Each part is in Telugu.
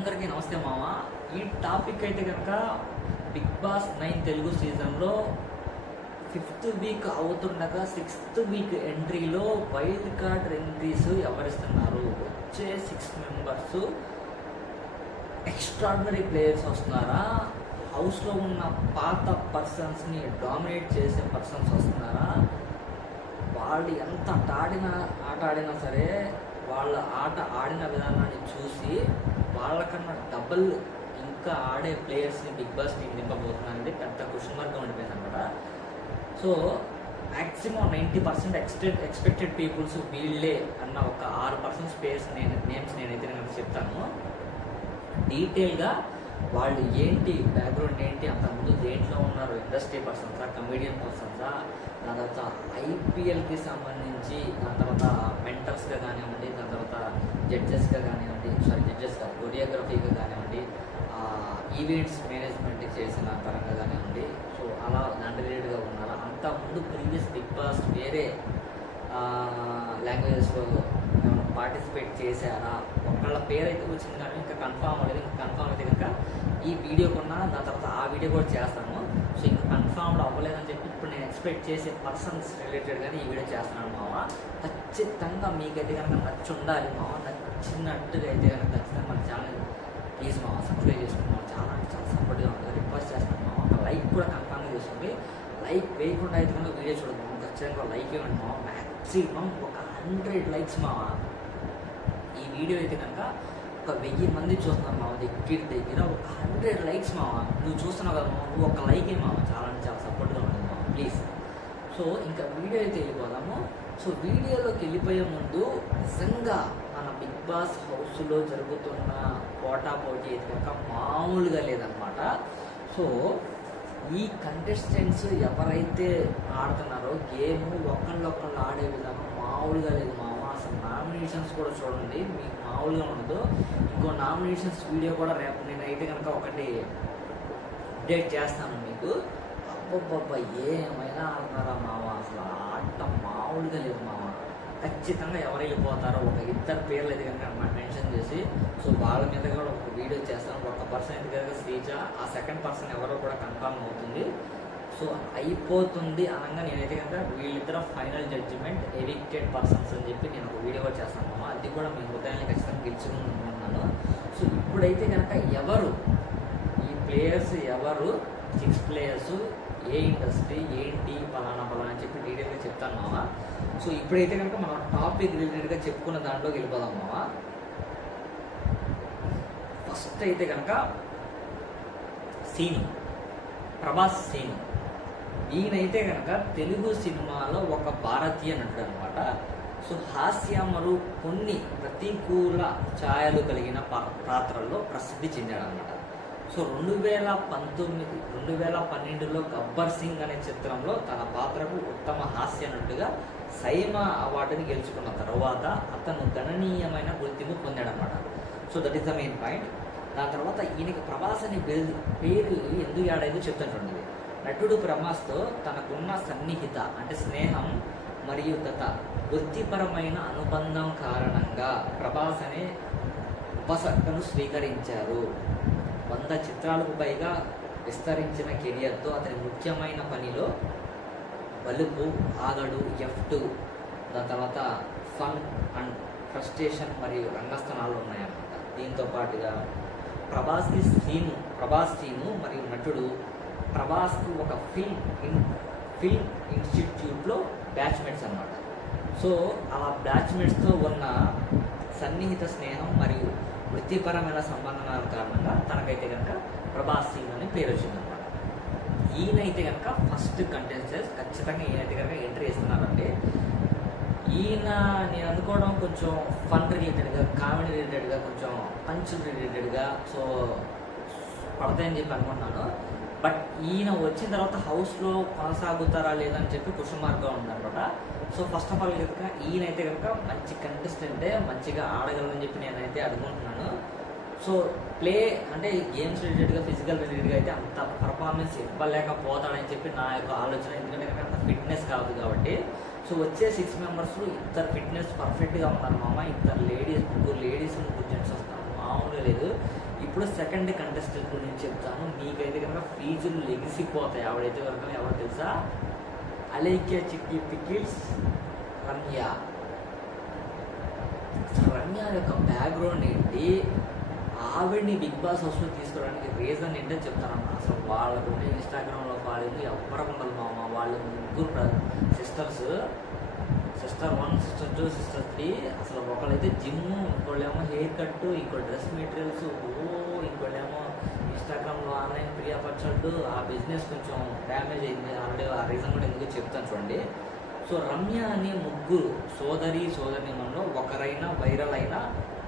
అందరికీ నమస్తే మామ. ఈ టాపిక్ అయితే కనుక బిగ్ బాస్ 9 తెలుగు సీజన్లో 5th వీక్ అవుతుండగా 6th వీక్ ఎంట్రీలో వైల్డ్ కార్డ్ ఎంట్రీస్ ఎవరిస్తున్నారు? వచ్చే 6 మెంబర్స్ ఎక్స్ట్రాడినరీ ప్లేయర్స్ వస్తున్నారా? హౌస్లో ఉన్న పాత పర్సన్స్ని డామినేట్ చేసే పర్సన్స్ వస్తున్నారా? వాళ్ళు ఎంత ఆట ఆడినా సరే వాళ్ళ ఆట ఆడిన విధానాన్ని చూసి వాళ్ళకన్నా డబుల్ ఇంకా ఆడే ప్లేయర్స్ని బిగ్ బాస్ టీం నింపబోతున్నారండి. పెద్ద క్వశ్చన్ మార్క్ ఉండిపోయింది అనమాట. సో మ్యాక్సిమం 90% ఎక్స్పెక్టెడ్ పీపుల్స్ వీళ్ళే అన్న ఒక 6% స్పేస్ నేమ్స్ నేనైతే కనుక చెప్తాను. డీటెయిల్గా వాళ్ళు ఏంటి, బ్యాక్గ్రౌండ్ ఏంటి, అంతకుముందు దేంట్లో ఉన్నారు, ఇండస్ట్రీ పర్సన్సా, కమెడియన్ పర్సన్సా, దాని తర్వాత ఐపీఎల్కి సంబంధించి, దాని తర్వాత మెంటర్స్గా కానివ్వండి, దాని తర్వాత జడ్జెస్గా కానివ్వండి, కొరియోగ్రఫీగా కానివ్వండి, ఈవెంట్స్ మేనేజ్మెంట్ చేసిన పరంగా కానివ్వండి. సో అలా దాంట్లో రిలేటెడ్గా ఉన్నారా? అంతకుముందు ప్రీవియస్ బిగ్ బాస్ వేరే లాంగ్వేజెస్లో ఏమైనా పార్టిసిపేట్ చేశారా? ఒకళ్ళ పేరు అయితే వచ్చింది కానీ ఇంకా కన్ఫామ్ అవ్వలేదు. ఇంకా కన్ఫామ్ అయితే కనుక ఈ వీడియో కొన్నా, దాని తర్వాత ఆ వీడియో కూడా చేస్తాను. సో ఇంకా కన్ఫామ్డ్ అవ్వలేదని చెప్పి ఇప్పుడు నేను ఎక్స్పెక్ట్ చేసే పర్సన్స్ రిలేటెడ్గానే ఈ వీడియో చేస్తున్నాను మామ. ఖచ్చితంగా మీకైతే కనుక నచ్చి ఉండాలి మామ. నచ్చినట్టుగా అయితే కనుక ఖచ్చితంగా మన ఛానల్ ప్లీజ్ మామ సబ్స్క్రైబ్ చేసుకున్నాం. చాలా సపోర్ట్గా ఉంటుంది. రిక్వెస్ట్ చేస్తున్నాను మామ. ఒక లైక్ కూడా కన్ఫామ్గా చేసుకోండి. లైక్ వేయకుండా అయితే కనుక వీడియో చూడదు మామ. ఖచ్చితంగా లైక్ ఇవ్వండి మామ. మ్యాక్సిమం ఒక 100 లైక్స్ మామ. ఈ వీడియో అయితే కనుక ఒక 1000 మంది చూస్తున్నాను మామ. దగ్గర ఒక 100 లైక్స్ మామ. నువ్వు చూస్తున్నావు కదా మామ, నువ్వు ఒక లైక్ మామ. చాలా సపోర్ట్గా ఉంటుంది మామ, ప్లీజ్. సో ఇంకా వీడియో అయితే వెళ్ళిపోదాము. సో వీడియోలోకి వెళ్ళిపోయే ముందు నిజంగా మన బిగ్ బాస్ హౌస్లో జరుగుతున్న పోటీ అయితే కనుక మామూలుగా లేదనమాట. సో ఈ కంటెస్టెంట్స్ ఎవరైతే ఆడుతున్నారో గేమ్ ఒకళ్ళు ఆడే విధానం మామూలుగా లేదు మామ. అసలు నామినేషన్స్ కూడా చూడండి, మీకు మామూలుగా ఉండదు. ఇంకో నామినేషన్స్ వీడియో కూడా రేపు నేనైతే కనుక ఒకటి అప్డేట్ చేస్తాను మీకు. అబ్బబ్బబ్బా ఏమైనా ఆడుతున్నారా మామ, అసలు ఆట మామూలుగా లేదు మామ. ఖచ్చితంగా ఎవరు వెళ్ళిపోతారో ఒక 2 పేర్లు అయితే కనుక మెన్షన్ చేసి, సో వాళ్ళ మీద కూడా ఒక వీడియో చేస్తాను. ఒక పర్సన్ అయితే కనుక శ్రీజ, ఆ సెకండ్ పర్సన్ ఎవరో కూడా కన్ఫర్మ్ అవుతుంది. సో అయిపోతుంది అనగా నేనైతే కనుక వీళ్ళిద్దరు ఫైనల్ జడ్జిమెంట్ ఎవిక్టెడ్ పర్సన్స్ అని చెప్పి నేను ఒక వీడియో కూడా చేస్తాను మామ. అది కూడా మీ హృదయాన్ని ఖచ్చితంగా గెలుచుకుంటున్నాను. సో ఇప్పుడైతే కనుక ఎవరు ఈ ప్లేయర్స్, ఎవరు 6 ప్లేయర్స్, ఏ ఇండస్ట్రీ ఏంటి, పలానా అని చెప్పి డీటెయిల్గా చెప్తాను మామ. సో ఇప్పుడైతే కనుక మనం టాపిక్ రిలేటెడ్గా చెప్పుకున్న దాంట్లోకి వెళ్ళిపోదాం మామ. ఫస్ట్ అయితే కనుక ప్రభాస్ సీను. ఈయనైతే కనుక తెలుగు సినిమాలో ఒక భారతీయ నటుడు అనమాట. సో హాస్యమరు కొన్ని ప్రతికూల ఛాయలు కలిగిన పాత్రల్లో ప్రసిద్ధి చెందాడనమాట. సో 2012లో గబ్బర్ సింగ్ అనే చిత్రంలో తన పాత్రకు ఉత్తమ హాస్య నటుడిగా సైమా అవార్డుని గెలుచుకున్న తర్వాత అతను గణనీయమైన గుర్తింపు పొందాడనమాట. So that is the main point. దాని తర్వాత ఈయనకి ప్రభాస్ అని పేరు ఎందుకు యాడైందో చెప్తుంటుంది. నటుడు ప్రభాస్తో తనకున్న సన్నిహిత అంటే స్నేహం మరియు వృత్తిపరమైన అనుబంధం కారణంగా ప్రభాస్ అనే ఉపసర్గను స్వీకరించారు. 100 చిత్రాలకు పైగా విస్తరించిన కెరియర్తో అతని ముఖ్యమైన పనిలో బలుపు, ఆగడు, F2, దాని తర్వాత ఫన్ అండ్ ఫ్రస్ట్రేషన్ మరియు రంగస్థలాలు ఉన్నాయన్నమాట. దీంతో పాటుగా ప్రభాస్ టీము మరియు నటుడు ప్రభాస్కు ఒక ఫిల్మ్ ఇన్స్టిట్యూట్లో బ్యాచ్మేట్స్ అన్నమాట. సో అలా బ్యాచ్మేట్స్తో ఉన్న సన్నిహిత స్నేహం మరియు వృత్తిపరమైన సంబంధాల కారణంగా తనకైతే కనుక ప్రభాస్ సింగ్ అని పేరు వచ్చిందనమాట. ఈయనైతే కనుక ఫస్ట్ కంటెస్టెంట్స్ ఖచ్చితంగా ఈయనైతే కనుక ఎంట్రీ ఇస్తున్నారంటే, ఈయన నేను అనుకోవడం కొంచెం ఫన్ రిలేటెడ్గా, కామెడీ రిలేటెడ్గా, కొంచెం పంచ్ రిలేటెడ్గా సో పడతాయని చెప్పి అనుకుంటున్నాను. బట్ ఈయన వచ్చిన తర్వాత హౌస్లో కొనసాగుతారా లేదని చెప్పి క్వశ్చన్ మార్క్గా ఉందన్నమాట. సో ఫస్ట్ ఆఫ్ ఆల్ కనుక ఈయనైతే కనుక మంచి కంటెస్టెంటే, మంచిగా ఆడగలరని చెప్పి నేనైతే అనుకుంటున్నాను. సో ప్లే అంటే గేమ్స్ రిలేటెడ్గా, ఫిజికల్ రిలేటెడ్గా అయితే అంత పర్ఫార్మెన్స్ ఇవ్వలేకపోతాడని చెప్పి నా యొక్క ఆలోచన. ఎందుకంటే కనుక అంత ఫిట్నెస్ కాదు కాబట్టి. సో వచ్చే 6 మెంబర్స్ 2 ఫిట్నెస్ పర్ఫెక్ట్గా ఉన్నారు మామ. 2 లేడీస్, 3 లేడీస్, 3 జెంట్స్ వస్తారు. మామూలుగా లేదు. సెకండ్ కంటెస్టెంట్ గురించి చెప్తాను. మీకైతే కనుక ఫీజులు లెగిసిపోతాయి. ఆవిడైతే కనుక ఎవరు తెలుసా? అలైక్య చిట్టి పికిల్స్ రమ్య. రమ్య యొక్క బ్యాక్గ్రౌండ్ ఏంటి, ఆవిడ్ని బిగ్ బాస్ హౌస్లో తీసుకోవడానికి రీజన్ ఏంటో చెప్తాను. అసలు వాళ్ళకు ఇన్స్టాగ్రామ్లో ఫాలోయింగ్ ఎవరికి ఉండదు మామ. వాళ్ళు ముగ్గురు సిస్టర్స్, సిస్టర్ 1, సిస్టర్ 2, సిస్టర్ 3. అసలు ఒకళ్ళైతే జిమ్, ఇంకోళ్ళేమో హెయిర్ కట్, ఇంకో డ్రెస్ మెటీరియల్స్, ఇంకోళ్ళేమో ఇన్స్టాగ్రామ్లో ఆన్లైన్ ప్రియా పచ్చడ్. ఆ బిజినెస్ కొంచెం డ్యామేజ్ అయింది ఆల్రెడీ. ఆ రీజన్ కూడా ఎందుకు చెప్తాను చూడండి. సో రమ్య అనే ముగ్గురు సోదరిమణుల్లో ఒకరైన వైరల్ అయిన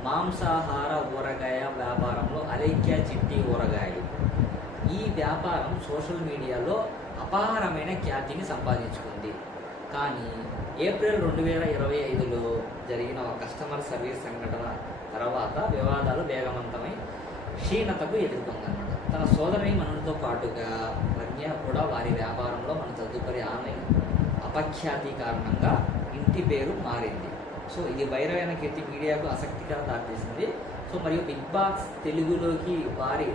మాంసాహార ఊరగాయ వ్యాపారంలో అలైక్య చిట్టి ఊరగాయలు. ఈ వ్యాపారం సోషల్ మీడియాలో అపారమైన ఖ్యాతిని సంపాదించుకుంది. కానీ ఏప్రిల్ 2025లో జరిగిన ఒక కస్టమర్ సర్వీస్ సంఘటన తర్వాత వివాదాలు వేగవంతమై క్షీణతకు ఎదుర్కొందన్నమాట. తన సోదరీమణులతో పాటుగా రమ్య కూడా వారి వ్యాపారంలో మన తదుపరి ఆన్లైన్ అపఖ్యాతి కారణంగా ఇంటి పేరు మారింది. సో ఇది వైరల్ అయిన కీర్తి మీడియాకు ఆసక్తిగా దారితీసింది. సో మరియు బిగ్ బాస్ తెలుగులోకి వారి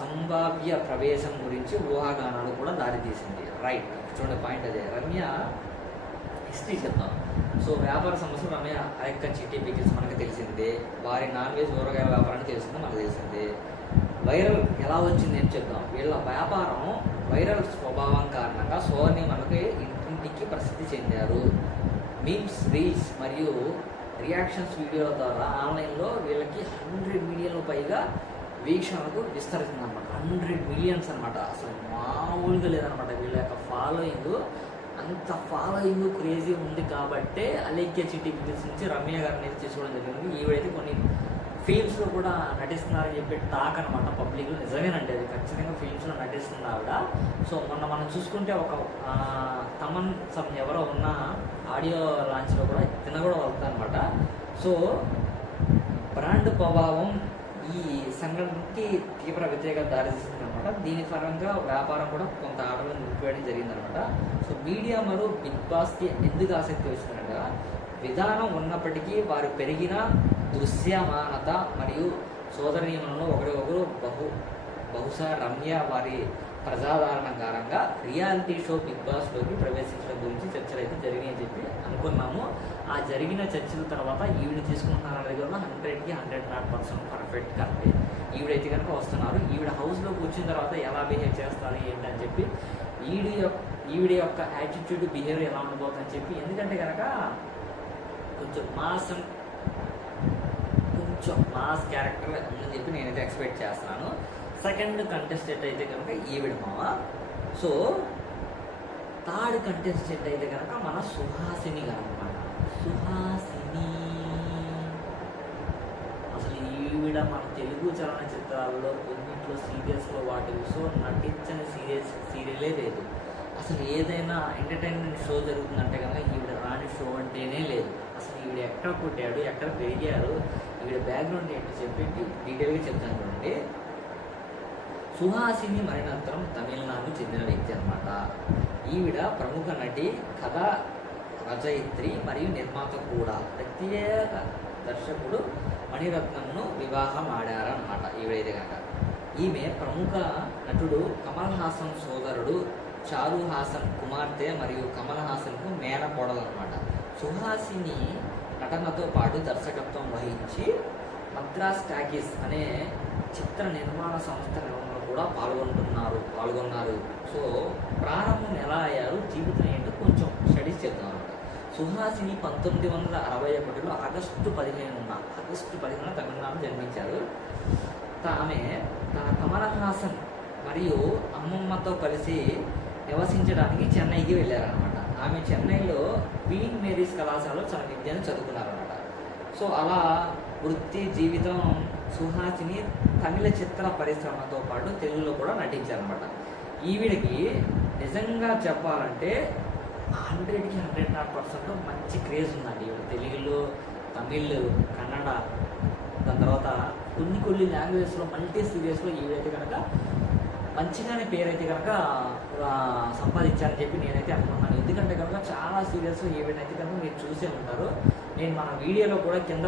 సంభావ్య ప్రవేశం గురించి ఊహాగానాలు కూడా దారితీసింది. రైట్, చూడండి పాయింట్ అదే. రమ్య హిస్టరీ చెప్తాం. సో వ్యాపార సంస్థలు రమ్య అలైక్య చిట్టి పికిల్స్ మనకు తెలిసిందే. వారి నాన్ వెజ్ ఊరగాయ వ్యాపారాన్ని తెలిసిందే, మనకు తెలిసిందే. వైరల్ ఎలా వచ్చింది అని చెప్తాం. వీళ్ళ వ్యాపారం వైరల్ స్వభావం కారణంగా సోని మనకి ఇంటింటికి ప్రసిద్ధి చెందారు. మీమ్స్, రీల్స్ మరియు రియాక్షన్స్ వీడియోల ద్వారా ఆన్లైన్లో వీళ్ళకి 100 మిలియన్ల పైగా వీక్షణలకు విస్తరిస్తుంది అనమాట. 100 మిలియన్స్ అనమాట. అసలు మామూలుగా లేదనమాట వీళ్ళ యొక్క ఫాలోయింగ్. అంత ఫాలోయింగ్ క్రేజీ ఉంది కాబట్టే అలైక్య చిట్టి పికిల్స్ నుంచి రమ్య గారిని అయితే తీసుకోవడం జరిగింది. ఈవిడైతే కొన్ని ఫిల్మ్స్లో కూడా నటిస్తున్నారని చెప్పి టాక్ అనమాట పబ్లిక్లో. నిజమేనండి, అది ఖచ్చితంగా ఫిల్మ్స్లో నటిస్తుంది ఆవిడ. సో మొన్న మనం చూసుకుంటే ఒక తమన్ ఎవరో ఉన్న ఆడియో లాంచ్లో కూడా తిన కూడా వెళ్తా అనమాట. సో బ్రాండ్ ప్రభావం ఈ సంఘటనకి తీవ్ర వ్యతిరేకత దారితీస్తుంది అనమాట. దీని పరంగా వ్యాపారం కూడా కొంత ఆటలను నిలిపివేయడం జరిగిందనమాట. సో మీడియా మరియు బిగ్ బాస్కి ఎందుకు ఆసక్తి వచ్చిందంటే, విధానం ఉన్నప్పటికీ వారు పెరిగిన దృశ్యమానత మరియు సోదరీమణులు ఒకరికొకరు బహుశా రమ్య వారి ప్రజాదరణ కారణంగా రియాలిటీ షో బిగ్ బాస్లోకి ప్రవేశించడం గురించి చర్చలు అయితే జరిగాయని చెప్పి అనుకున్నాము. ఆ జరిగిన చర్చల తర్వాత ఈవిడ తీసుకుంటున్నారనే కూడా 100కి 100% పర్ఫెక్ట్ కరెక్ట్. ఈవిడైతే కనుక వస్తున్నారు. ఈవిడ హౌస్లో కూర్చున్న తర్వాత ఎలా బిహేవ్ చేస్తారు ఏంటని చెప్పి, ఈవిడ యొక్క యాటిట్యూడ్, బిహేవియర్ ఎలా ఉండబోతుందని చెప్పి. ఎందుకంటే కనుక కొంచెం మాస్ క్యారెక్టర్ ఉందని చెప్పి నేనైతే ఎక్స్పెక్ట్ చేస్తున్నాను. సెకండ్ కంటెస్టెంట్ అయితే కనుక ఈవిడ మామ. సో థర్డ్ కంటెస్టెంట్ అయితే కనుక మన సుహాసిని గారు అనమాట. సుహాసిని అసలు ఈవిడ మన తెలుగు చలనచిత్రాల్లో కొన్నిట్లో సీరియల్స్లో వాటిలో నటించని సీరియలే లేదు. అసలు ఏదైనా ఎంటర్టైన్మెంట్ షో జరుగుతుందంటే కనుక ఈవిడ రాని షో అంటేనే లేదు. అసలు ఈవిడ ఎక్కడ పుట్టాడు, ఎక్కడ పెరిగారు, ఈవిడ బ్యాక్గ్రౌండ్ ఏంటి చెప్పి డీటెయిల్గా చెప్తాను చూడండి. సుహాసిని మరణానంతరం తమిళనాడుకు చెందిన వ్యక్తి అనమాట. ఈవిడ ప్రముఖ నటి, కథ రచయిత్రి మరియు నిర్మాత కూడా. ప్రత్యేక దర్శకుడు మణిరత్నంను వివాహం ఆడారనమాట ఈవిడైతే కనుక. ఈమె ప్రముఖ నటుడు కమల్ హాసన్ సోదరుడు చారు హాసన్ కుమార్తె మరియు కమల్ హాసన్కు మేనకోడలు అనమాట. సుహాసిని నటనతో పాటు దర్శకత్వం వహించి మద్రాస్ టాకీస్ అనే చిత్ర నిర్మాణ సంస్థ నిర్మాణంలో కూడా పాల్గొన్నారు. సో ప్రారంభం ఎలా అయ్యారు, జీవితం ఏంటో కొంచెం స్టడీస్ చేద్దాం అనమాట. సుహాసిని 1961లో ఆగస్టు 15న తమిళనాడు జన్మించారు. ఆమె తన కమల్ హాసన్ మరియు అమ్మమ్మతో కలిసి నివసించడానికి చెన్నైకి వెళ్ళారనమాట. ఆమె చెన్నైలో క్వీన్ మేరీస్ కళాశాలలో తన విద్యను చదువుకున్నారనమాట. సో అలా వృత్తి జీవితం సుహాసిని తమిళ చిత్ర పరిశ్రమతో పాటు తెలుగులో కూడా నటించారనమాట. ఈవిడికి నిజంగా చెప్పాలంటే 100కి 100% మంచి క్రేజ్ ఉందండి. ఈవిడ తెలుగులో, తమిళ్, కన్నడ, దాని తర్వాత కొన్ని లాంగ్వేజెస్లో మల్టీ సీరియల్స్లో ఈవిడైతే కనుక మంచిగానే పేరైతే కనుక సంపాదించారని చెప్పి నేనైతే అనుకుంటున్నాను. ఎందుకంటే కనుక చాలా సీరియల్స్ ఈవిడైతే కనుక మీరు చూసే ఉంటారు. నేను మన వీడియోలో కూడా కింద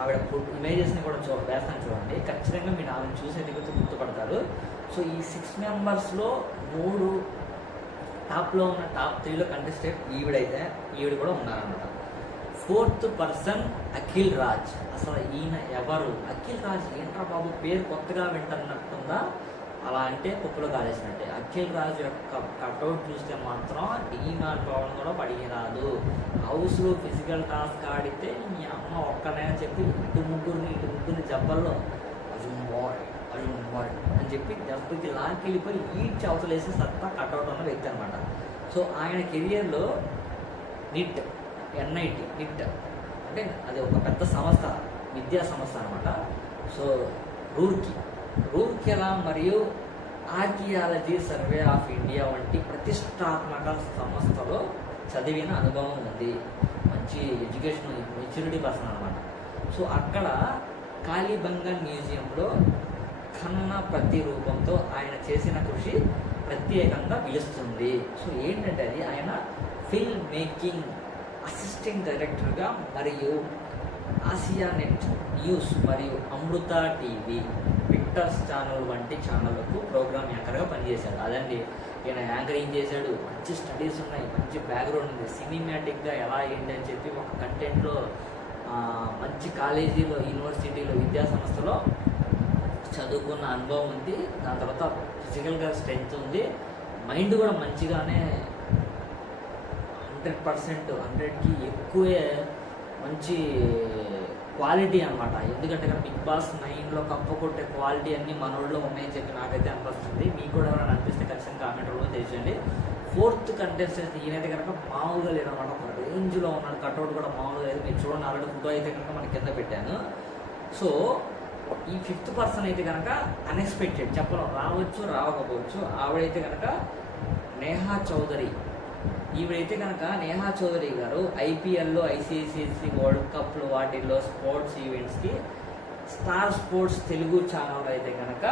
ఆవిడ ఇమేజెస్ని కూడా వేస్తాను చూడండి, ఖచ్చితంగా మీరు ఆవిడని చూసే గుర్తుపడతారు. సో ఈ 6 మెంబర్స్లో 3 టాప్లో ఉన్న టాప్ 3లో కంటెస్టెంట్ ఈవిడ కూడా ఉన్నారన్నమాట. 4th person Akhil Raj. అసలు ఈయన ఎవరు? అఖిల్ రాజ్ ఏంట్రా బాబు పేరు కొత్తగా వింటున్నట్టుందా? అలా అంటే కుప్పలు కాలేసినట్టే. అఖిల్ రాజ్ యొక్క కట్అవుట్ చూస్తే మాత్రం డీమార్ట్ పవన్ కూడా పడిగి రాదు. హౌస్లో ఫిజికల్ టాస్క్ ఆడితే మీ అమ్మ ఒక్కనే చెప్పి ఇటు ముగ్గురిని జబ్బల్లో అజుంబాయ్ అని చెప్పి దెబ్బకి లాక్కెళ్ళిపోయి ఈడ్చి అవతలేసి సత్తా కట్అవుట్ అన్న వ్యక్తి అనమాట. సో ఆయన కెరియర్లో NIT అంటే అది ఒక పెద్ద సంస్థ, విద్యా సంస్థ అనమాట. సో రూర్కెలా మరియు ఆర్కియాలజీ సర్వే ఆఫ్ ఇండియా వంటి ప్రతిష్టాత్మక సంస్థలో చదివిన అనుభవం ఉంది. మంచి ఎడ్యుకేషన్ మెచ్యూరిటీ పర్సన్ అనమాట. సో అక్కడ కాళీబంగన్ మ్యూజియంలో ఖనన ప్రతిరూపంతో ఆయన చేసిన కృషి ప్రత్యేకంగా పిలుస్తుంది. సో ఏంటంటే అది ఆయన ఫిల్మ్ మేకింగ్ అసిస్టెంట్ డైరెక్టర్గా మరియు ఆసియానెట్ న్యూస్ మరియు అమృత టీవీ, విక్టర్స్ ఛానల్ వంటి ఛానళ్లకు ప్రోగ్రామ్ యాంకర్గా పనిచేశాడు. అదండి ఈయన యాంకరింగ్ చేశాడు. మంచి స్టడీస్ ఉన్నాయి, మంచి బ్యాక్గ్రౌండ్ ఉంది. సినిమాటిక్గా ఎలా ఏంటి అని చెప్పి ఒక కంటెంట్లో మంచి కాలేజీలో, యూనివర్సిటీలో, విద్యా సంస్థలో చదువుకున్న అనుభవం ఉంది. దాని తర్వాత ఫిజికల్గా స్ట్రెంగ్త్ ఉంది. మైండ్ కూడా మంచిగానే 100%, 100కి ఎక్కువే మంచి క్వాలిటీ అనమాట. ఎందుకంటే బిగ్ బాస్ 9లో కప్పు కొట్టే క్వాలిటీ అన్నీ మనోళ్ళలో ఉన్నాయని చెప్పి నాకైతే అనిపిస్తుంది. మీకు కూడా ఎవరైనా అనిపిస్తే ఖచ్చితంగా కామెంట్ రూపంలో తెలియజేయండి. 4th కంటెస్టెంట్ ఈయనైతే కనుక మామూలుగా లేదనమాట. ఒక రేంజ్లో ఉన్నాడు. కట్అవుట్ కూడా మామూలుగా లేదు. మీరు చూడండి, ఆల్రెడీ ఫోటో అయితే కనుక మనకి కింద పెట్టాను. సో ఈ 5th పర్సన్ అయితే కనుక అన్ఎక్స్పెక్టెడ్, చెప్పడం రావచ్చు రావకపోవచ్చు. ఆవిడైతే కనుక నేహా చౌదరి. ఈవిడైతే కనుక నేహా చౌదరి గారు IPLలో, ICICI వరల్డ్ కప్లు వాటిల్లో స్పోర్ట్స్ ఈవెంట్స్కి స్టార్ స్పోర్ట్స్ తెలుగు ఛానల్ అయితే కనుక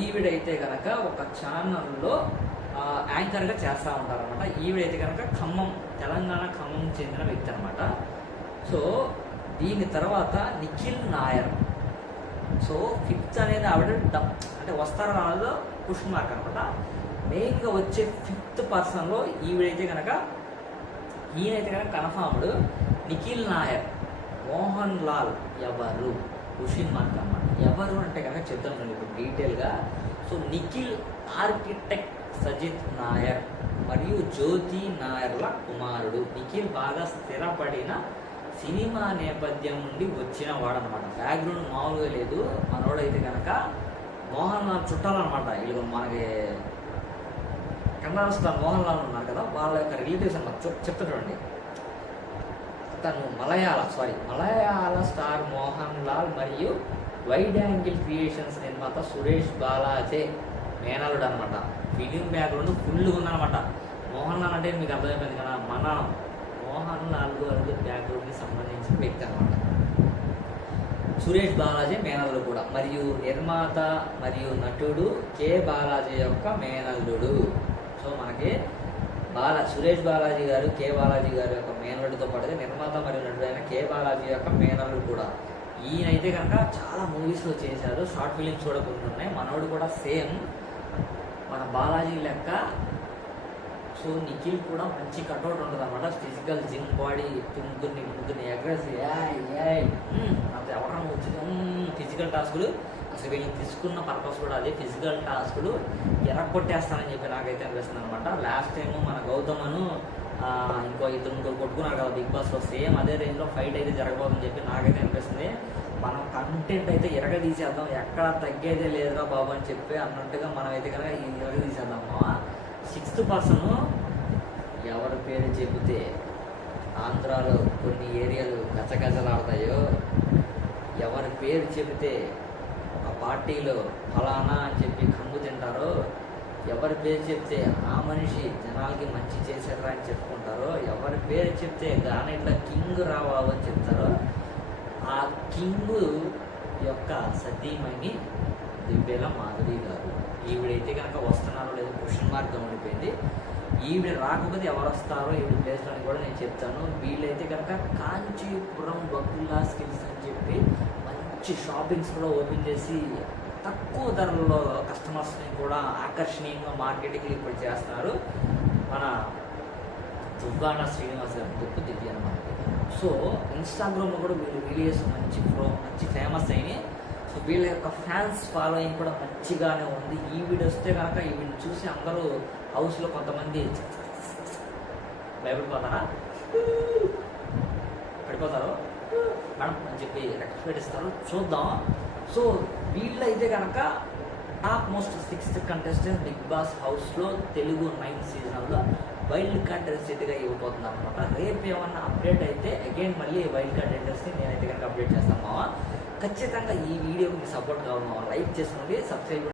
ఈవిడైతే కనుక ఒక ఛానల్లో యాంకర్గా చేస్తూ ఉంటారనమాట. ఈవిడైతే కనుక తెలంగాణ ఖమ్మం చెందిన వ్యక్తి అనమాట. సో దీని తర్వాత నిఖిల్ నాయర్. సో 5th అనేది ఆవిడ అంటే వస్తారో రాదో క్వశ్చన్ మార్క్ అనమాట. మెయిన్గా వచ్చే 5th పర్సన్లో ఈయనైతే కనుక కన్ఫర్మ్డ్ నిఖిల్ నాయర్. మోహన్ లాల్ ఎవరు? క్వశ్చన్ మార్క్ అన్నమాట. ఎవరు అంటే కనుక చెప్తాను ఇప్పుడు డీటెయిల్గా. సో నిఖిల్ ఆర్కిటెక్ట్ సజిత్ నాయర్ మరియు జ్యోతి నాయర్ల కుమారుడు. నిఖిల్ బాగా స్థిరపడిన సినిమా నేపథ్యం నుండి వచ్చిన వాడనమాట. బ్యాక్గ్రౌండ్ మామూలుగా లేదు. మనోడైతే కనుక మోహన్ లాల్ చుట్టాలన్నమాట. వీళ్ళు మనకి కన్నడ స్టార్ మోహన్ లాల్ ఉన్నారు కదా, వాళ్ళ యొక్క రిలేటివ్స్ అన్నమాట. చెప్తా చూడండి. తను మలయాళ స్టార్ మోహన్ లాల్ మరియు వైడ్ యాంగిల్ క్రియేషన్స్ నిర్మాత సురేష్ బాలాజీ మేనలుడు అనమాట. ఫిలిం బ్యాక్గ్రౌండ్ ఫుల్ ఉందన్నమాట. మోహన్ లాల్ అంటే మీకు అర్థమైపోయింది కదా, మన మోహన్ లాల్ గారి బ్యాక్గ్రౌండ్కి సంబంధించిన వ్యక్తి అనమాట. సురేష్ బాలాజీ మేనల్లుడు కూడా, మరియు నిర్మాత మరియు నటుడు కె బాలాజీ యొక్క మేనల్లుడు. సో మనకి సురేష్ బాలాజీ గారు కె బాలాజీ గారి యొక్క మేనల్లుడితో పాటుగా నిర్మాత మరియు నటుడైన కె బాలాజీ యొక్క మేనల్లుడు కూడా. ఈయనైతే కనుక చాలా మూవీస్లో చేశారు. షార్ట్ ఫిలిమ్స్ కూడా కొన్ని ఉన్నాయి. మనోడు కూడా సేమ్ మన బాలాజీ లెక్క. సో నిఖిల్ కూడా మంచి కట్అవుట్ ఉంటుంది అనమాట. ఫిజికల్ జిమ్ బాడీ, ముగ్గురిని అగ్రెసివ్ నాకు ఎవరైనా వచ్చింది ఫిజికల్ టాస్కులు. అసలు వీళ్ళు తీసుకున్న పర్పస్ కూడా అదే, ఫిజికల్ టాస్కులు ఎరగొట్టేస్తానని చెప్పి నాకైతే అనిపిస్తుంది అనమాట. లాస్ట్ టైము మన గౌతమను ఇంకో ఇద్దరు కొట్టుకున్నారు కదా బిగ్ బాస్లో, సేమ్ అదే రేంజ్లో ఫైట్ అయితే జరగబోతుందని చెప్పి నాకైతే అనిపిస్తుంది. మనం కంటెంట్ అయితే ఎరగదీసేద్దాం, ఎక్కడ తగ్గేదే లేదురా బాబు అని చెప్పి అన్నట్టుగా మనం అయితే కనుక ఎరగదీసేద్దాం. 6th పర్సన్ ఎవరి పేరు చెబితే ఆంధ్రాలో కొన్ని ఏరియాలు గజగజలాడతాయో, ఎవరి పేరు చెబితే ఒక పార్టీలో ఫలానా అని చెప్పి కమ్ము తింటారో, ఎవరి పేరు చెప్తే ఆ మనిషి జనాలకి మంచి చేశారా అని చెప్పుకుంటారో, ఎవరి పేరు చెప్తే గాని ఇట్లా కింగ్ రావావు అని చెప్తారో, ఆ కింగ్ యొక్క సతీమణి దివ్యల మాధురి గారు. ఈవిడైతే కనుక వస్తున్నారో లేదో క్వశ్చన్ మార్క్ ఉండిపోయింది. ఈవిడ రాకపోతే ఎవరు వస్తారో ఈవిడ ప్లేస్లో అని కూడా నేను చెప్తాను. వీళ్ళైతే కనుక కాంచీపురం వకులా స్కిల్స్ అని చెప్పి మంచి షాపింగ్స్ కూడా ఓపెన్ చేసి తక్కువ ధరల్లో కస్టమర్స్ని కూడా ఆకర్షణీయంగా మార్కెటింగ్ ఇప్పుడు చేస్తున్నారు మన దువ్వాడ శ్రీనివాస్ గారు, దుప్పు దివ్య అనమాట. సో ఇన్స్టాగ్రామ్లో కూడా వీళ్ళు వీడియోస్ మంచి ఫేమస్ అయినాయి. సో వీళ్ళ యొక్క ఫ్యాన్స్ ఫాలోయింగ్ కూడా మంచిగానే ఉంది. ఈ వీడియో వస్తే కనుక ఈ వీడియో చూసి అందరూ హౌస్లో కొంతమంది భయపడిపోతారా, పడిపోతారు మేడం అని చెప్పి రెస్పెక్ట్ ఇస్తారు. చూద్దాం. సో వీళ్ళైతే కనుక top most 6th contestant Bigg Boss హౌస్లో తెలుగు 9th సీజన్లో వైల్డ్ కార్డ్ ఎంట్రీగా ఇవ్వబోతున్నాం అనమాట. రేపు ఏమన్నా అప్డేట్ అయితే అగైన్ మళ్ళీ వైల్డ్ కార్డ్ ఎంట్రీస్ని నేనైతే కనుక అప్డేట్ చేస్తాను మావా. ఖచ్చితంగా ఈ వీడియోకి సపోర్ట్ కావాలి మావా. లైక్ చేసుకోండి, సబ్స్క్రైబ్